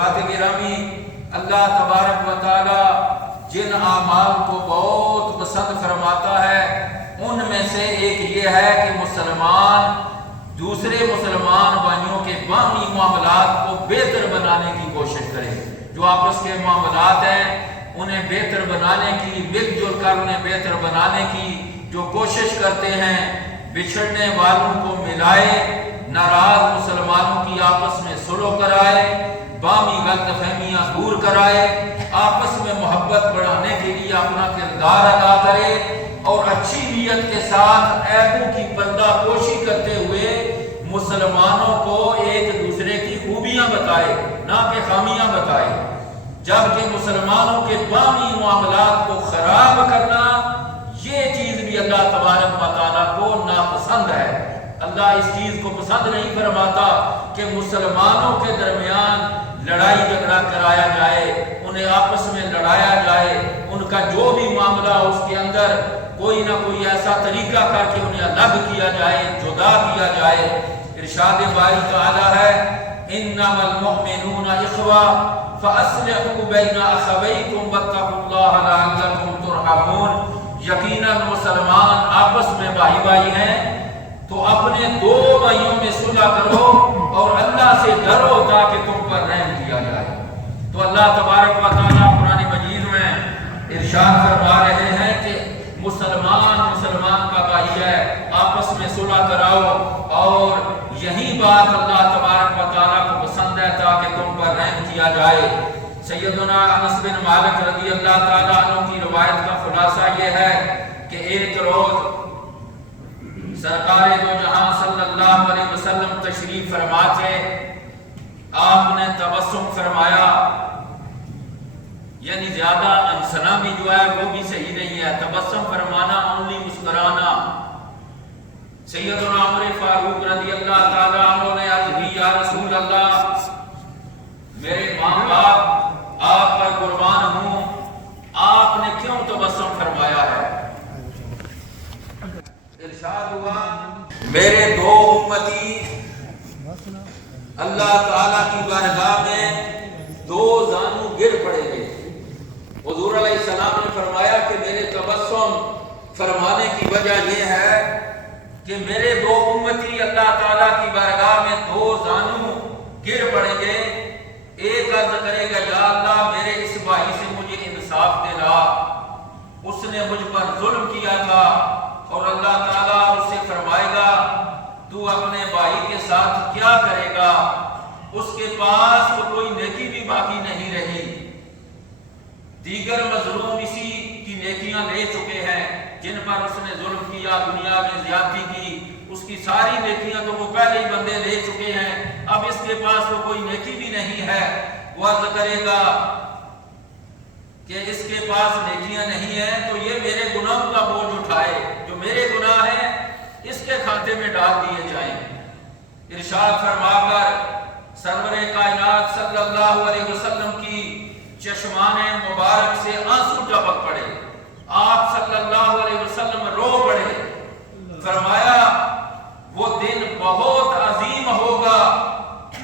گرامی، اللہ تبارک و تعالی جن اعمال کو بہت پسند فرماتا ہے ان میں سے ایک یہ ہے کہ مسلمان دوسرے مسلمان بھائیوں کے باہمی معاملات کو بہتر بنانے کی کوشش کرے۔ جو آپس کے معاملات ہیں انہیں بہتر بنانے کی، مل جل کر انہیں بہتر بنانے کی جو کوشش کرتے ہیں، بچھڑنے والوں کو ملائے، ناراض مسلمانوں کی آپس میں صلح کرائے، باہمی غلط فہمیاں دور کرائے، آپس میں محبت بڑھانے کے لیے اپنا کردار ادا کرے اور اچھی نیت کے ساتھ عیبوں کی پردہ پوشی کرتے ہوئے مسلمانوں کو ایک دوسرے کی خوبیاں بتائے، نہ کہ خامیاں بتائے۔ جبکہ مسلمانوں کے باہمی معاملات کو خراب کرنا یہ چیز بھی اللہ تبارک و تعالیٰ کو ناپسند ہے۔ اللہ اس چیز کو پسند نہیں فرماتا کہ مسلمانوں کے درمیان لڑائی جھگڑا کرایا جائے، انہیں آپس میں لڑایا جائے، ان کا جو بھی معاملہ اس کے اندر کوئی نہ کوئی ایسا طریقہ کر کے انہیں الگ کیا جائے، جدا کیا جائے۔ ارشاد باری تعالیٰ ہے انما المؤمنون اخوہ فاصلحوا بین اخویکم واتقوا اللہ لعلکم ترحمون۔ یقیناً مسلمان آپس میں بھائی بھائی ہیں تو اپنے دو بھائیوں میں صلح کرو اور اللہ سے ڈرو تاکہ تم پر رحم کیا جائے۔ تو اللہ تبارک و تعالیٰ قرآن مجید میں ارشاد فرما رہے ہیں کہ مسلمان کا بھائی ہے، آپس میں صلح کراؤ، اور یہی بات اللہ تبارک و تعالیٰ کو پسند ہے تاکہ تم پر رحم کیا جائے۔ سیدنا انس بن مالک رضی اللہ تعالیٰ عنہ کی روایت کا خلاصہ یہ ہے کہ ایک روز سرکار دو جہاں صلی اللہ علیہ وسلم تشریف فرما تھے، آپ نے تبسم فرمایا، یعنی زیادہ انسنا بھی جو ہے وہ بھی صحیح نہیں ہے، تبسم فرمانا اونلی مسکرانا۔ سیدنا عمر فاروق رضی اللہ تعالیٰ عنہ نے عرض کی یا رسول اللہ، میرے ماں باپ آپ پر قربان ہوں، آپ نے کیوں تبسم فرمایا ہے؟ ارشاد ہوا میرے دو امتی اللہ تعالیٰ کی بارگاہ میں دو زانو گر پڑے گے۔ حضور علیہ السلام نے فرمایا کہ میرے تبسم فرمانے کی وجہ یہ ہے کہ میرے دو امتی اللہ تعالیٰ کی بارگاہ میں دو زانو گر پڑیں گے۔ ایک عرض کرے گا یا اللہ میرے اس بھائی سے مجھے انصاف دلا، اس نے مجھ پر ظلم کیا تھا، اور اللہ تعالیٰ اس سے فرمائے گا تو اپنے بھائی کے ساتھ کیا کرے گا، اس کے پاس تو کوئی نیکی بھی باقی نہیں رہی، دیگر مظلوم اسی کی نیکیاں لے چکے ہیں، جن پر اس نے ظلم کیا، دنیا میں زیادتی کی، اس کی ساری نیکیاں تو وہ پہلے ہی بندے لے چکے ہیں، اب اس کے پاس تو کوئی نیکی بھی نہیں ہے۔ وہ عرض کرے گا کہ اس کے پاس نیکیاں نہیں ہیں تو یہ میرے گناہوں کا بوجھ اٹھائے، جو میرے گناہ ہیں اس کے کھاتے میں ڈال دیے جائیں۔ ارشاد فرما کر سرور کائنات صلی اللہ علیہ وسلم کی چشمان مبارک سے آنسو ٹپک پڑے، آپ صلی اللہ علیہ وسلم رو پڑے، فرمایا وہ دن بہت عظیم ہوگا،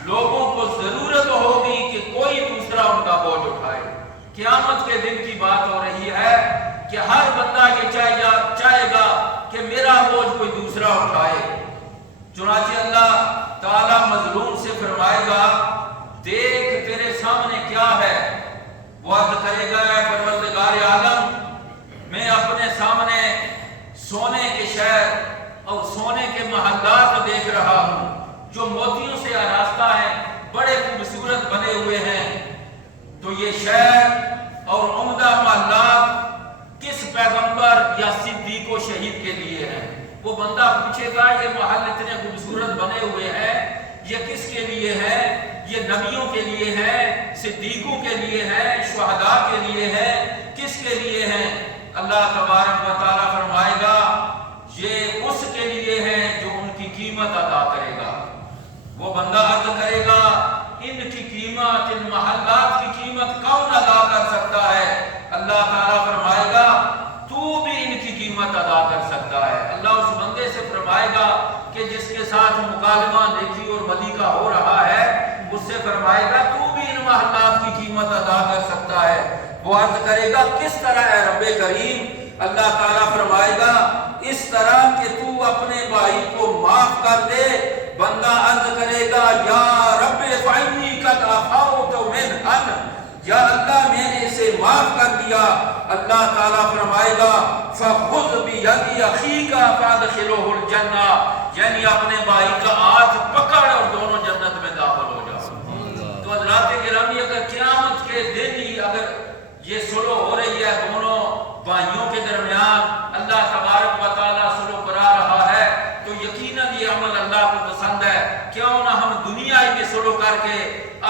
لوگوں کو ضرورت ہوگی کہ کوئی دوسرا ان کا بوجھ اٹھائے۔ قیامت کے دن کی بات ہو رہی ہے کہ ہر بندہ یہ چاہے گا کہ میرا بوجھ کوئی دوسرا اٹھائے۔ چنانچہ اللہ تعالیٰ مظلوم سے فرمائے گا دیکھ تیرے سامنے کیا ہے، وہ عرض کرے گا اے پروردگار عالم، میں اپنے سامنے سونے کے شہر اور سونے کے محلات دیکھ رہا ہوں جو موتیوں سے آراستہ ہیں، بڑے خوبصورت بنے ہوئے ہیں، تو یہ شہر اور عمدہ محلات کس پیغمبر یا صدیق و شہید کے لیے ہیں؟ وہ بندہ پوچھے گا یہ محل اتنے خوبصورت بنے ہوئے ہیں یہ کس کے لیے ہے؟ یہ نبیوں کے لیے ہے، صدیقوں کے لیے ہے، شہداء کے لیے ہے، کس کے لیے ہیں؟ اللہ تبارک و تعالیٰ فرمائے گا یہ اس کے لیے ہے جو ان کی قیمت ادا کرے گا۔ وہ بندہ عرض کرے گا ان کی قیمت، ان محلات کی قیمت کون ادا کر سکتا ہے؟ اللہ تعالیٰ فرمائے گا تو بھی ان کی قیمت ادا کر سکتا ہے۔ اللہ اس بندے سے فرمائے گا کہ جس کے ساتھ مکالمہ نیکی اور بدی کا ہو رہا ہے، اس سے فرمائے گا تو بھی ان محلات وہ عرض کرے گا کس طرح اے رب کریم؟ اللہ تعالیٰ فرمائے گا اس طرح کہ تو اپنے بھائی کو معاف کر دے۔ بندہ عرض کرے گا یا رب فإنی قد عفوت منہ، یا اللہ میں نے اسے معاف کر دیا۔ اللہ تعالیٰ فرمائے گا فخذ بید اخیک فادخلہ الجنہ، یعنی اپنے بھائی کا ہاتھ پکڑ اور دونوں جنت میں داخل ہو جاؤ۔ تو حضرات گرامی، اگر قیامت کے دن ہی اگر یہ صلح ہو رہی ہے دونوں بھائیوں کے درمیان، اللہ تبارک و تعالیٰ صلح کرا رہا ہے، تو یقیناً یہ عمل اللہ کو پسند ہے۔ کیوں نہ ہم دنیا ہی میں صلح کر کے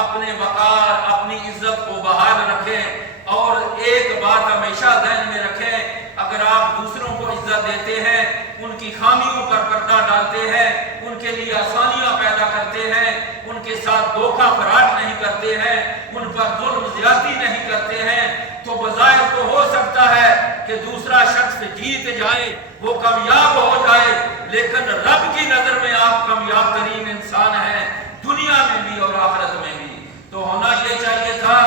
اپنے وقار، اپنی عزت کو بحال رکھیں۔ اور ایک بات ہمیشہ ذہن میں رکھیں، اگر آپ دوسروں کو عزت دیتے ہیں، ان کی خامیوں پر پردہ ڈالتے ہیں، ان کے لیے آسانیاں پیدا کرتے ہیں، ان کے ساتھ دھوکہ فراڈ نہیں کرتے ہیں، ان پر ظلم زیادتی نہیں کرتے ہیں، تو بظاہر تو ہو سکتا ہے کہ دوسرا شخص جیت جائے، وہ کامیاب ہو جائے، لیکن رب کی نظر میں آپ کامیاب ترین انسان ہیں، دنیا میں بھی اور آخرت میں بھی۔ تو ہونا یہ چاہیے تھا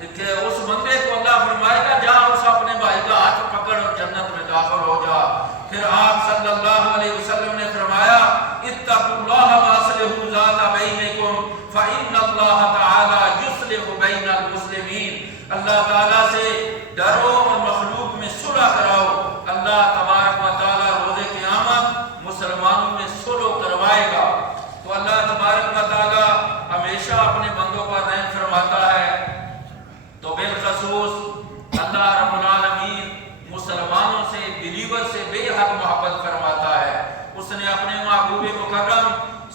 کہ اس بندے کو اللہ فرمائے گا جا اس اپنے بھائی کا ہاتھ پکڑ اور جنت میں داخل ہو جا۔ پھر آپ صلی اللہ علیہ وسلم نے فرمایا اتقوا اللہ واصلحوا ذات بینکم فإن اللہ تعالی یصلح بین المسلمین، اللہ تعالیٰ سے ڈرو اور مخلوق میں صلح کراؤ، اللہ تبارک و تعالیٰ روز قیامت مسلمانوں میں صلح کروائے گا۔ تو اللہ تبارک و تعالیٰ ہمیشہ اپنے بندوں پر رحم فرماتا ہے، تو بالخصوص اللہ رب العالمین مسلمانوں سے، بلیور سے بے حد محبت فرماتا ہے۔ اس نے اپنے محبوب مکرم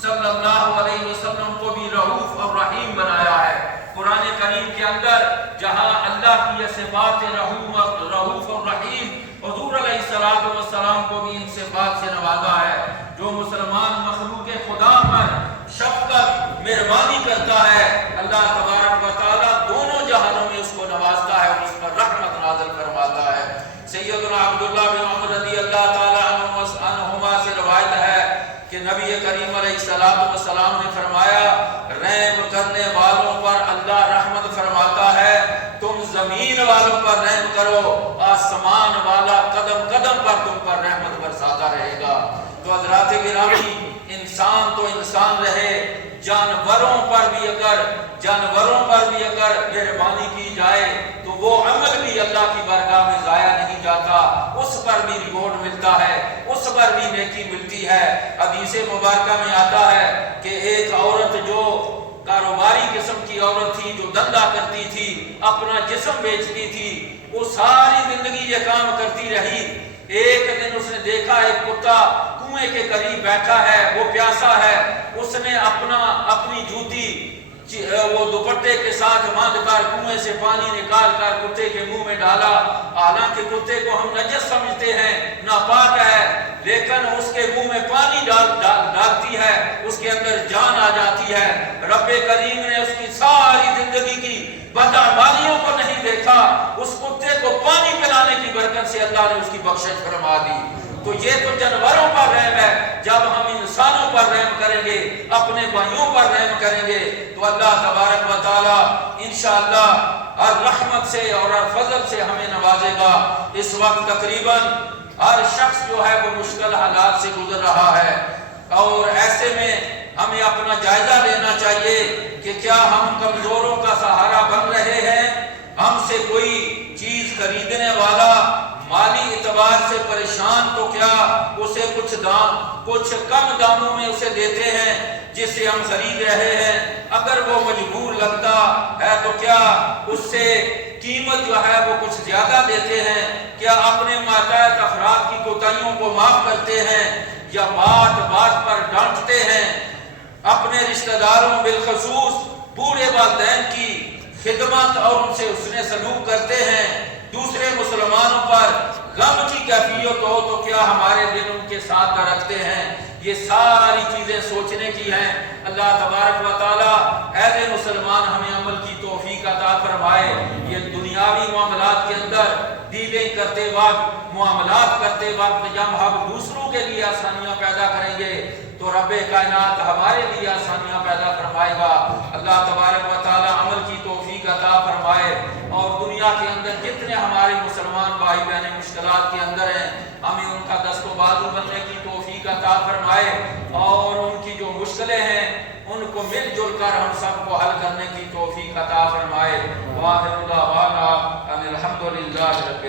صلی اللہ علیہ وسلم کو بھی رؤوف اور رحیم بنایا ہے۔ قرآن کریم کے اندر جہاں اللہ کی یہ صفات رؤوف اور رحیم، حضور علیہ السلام کو بھی ان صفات سے نوازا ہے۔ جو مسلمان مخلوق خدا پر شفقت مہربانی کرتا ہے، اللہ تبارک و تعالیٰ دونوں جہانوں میں اس کو نوازتا ہے اور اس پر رحمت نازل فرماتا ہے۔ سیدنا عبداللہ بن عمر رضی اللہ تعالیٰ عنہما سے روایت ہے کہ نبی کریم علیہ السلام نے فرمایا رحم کرنے والوں پر اللہ رحمت فرماتا ہے، تم زمین والوں پر رحم کرو، آسمان والا قدم قدم پر تم پر رحمت برساتا رہے گا۔ تو حضرات گرامی، انسان تو انسان رہے، جانوروں پر بھی اگر مہربانی کی جائے تو وہ عمل بھی اللہ کی بارگاہ میں ضائع نہیں جاتا، اس پر بھی ریوارڈ ملتا ہے، اس پر بھی نیکی ملتی ہے۔ حدیث مبارکہ میں آتا ہے کہ ایک عورت جو کاروباری قسم کی عورت تھی، جو دھندا کرتی تھی، اپنا جسم بیچتی تھی، وہ ساری زندگی یہ کام کرتی رہی۔ ایک دن اس نے دیکھا ایک کتا کنویں کے قریب بیٹھا ہے، وہ پیاسا ہے، اس نے اپنی جوتی وہ دوپٹے کے ساتھ باندھ کر کنویں سے پانی نکال کر کتے کے منہ میں ڈالا۔ حالانکہ کتے کو ہم نجس سمجھتے ہیں، ناپاک ہے، لیکن اس کے منہ میں پانی ڈالتی ہے، اس کے اندر جان آ جاتی ہے۔ رب کریم نے اس کی ساری زندگی کی بدعمالیوں کو نہیں دیکھا، اس کتے کو پانی پلانے کی برکت سے اللہ نے اس کی بخشش فرما دی۔ تو یہ تو جانوروں پر رحم ہے، جب ہم انسانوں پر رحم کریں گے، اپنے بھائیوں پر رحم کریں گے، تو اللہ تبارک و تعالی انشاءاللہ ہر رحمت سے اور ہر فضل سے ہمیں نوازے گا۔ اس وقت تقریباً ہر شخص جو ہے وہ مشکل حالات سے گزر رہا ہے، اور ایسے میں ہمیں اپنا جائزہ لینا چاہیے کہ کیا ہم کمزوروں کا سہارا بن رہے ہیں؟ ہم سے کوئی چیز خریدنے والا مالی اعتبار سے پریشان تو کیا اسے کچھ کم داموں میں اسے دیتے ہیں جسے ہم خرید رہے ہیں؟ اگر وہ مجبور لگتا ہے تو کیا اس سے قیمت جو ہے وہ کچھ زیادہ دیتے ہیں؟ کیا اپنے ماتحت افراد کی کوتاہیوں کو معاف کرتے ہیں یا بات بات پر ڈانٹتے ہیں؟ اپنے رشتہ داروں بالخصوص بوڑھے والدین کی خدمت اور ان سے حسن سلوک کرتے ہیں؟ دوسرے مسلمانوں پر غم کی کیفیت ہو تو کیا ہمارے دل ان کے ساتھ نہ رکھتے ہیں؟ یہ ساری چیزیں سوچنے کی ہیں۔ اللہ تبارک و تعالیٰ اہل مسلمان ہمیں عمل کی توفیق عطا فرمائے۔ یہ دنیاوی معاملات کے اندر ڈیلنگ کرتے وقت، معاملات کرتے وقت جب ہم دوسروں کے لیے آسانیاں پیدا کریں گے تو رب کائنات ہمارے لیے آسانیاں پیدا فرمائے گا۔ اللہ تبارک و تعالیٰ عمل کی توفیق عطا فرمائے اور دنیا دنیا کے اندر جتنے ہمارے مسلمان بھائی بہنیں مشکلات کے اندر ہیں، ہمیں ان کا دست و بازو بننے کی توفیق عطا فرمائے، اور ان کی جو مشکلیں ہیں ان کو مل جل کر ہم سب کو حل کرنے کی توفیق عطا فرمائے۔ وآخر دعوانا ان الحمد للہ رب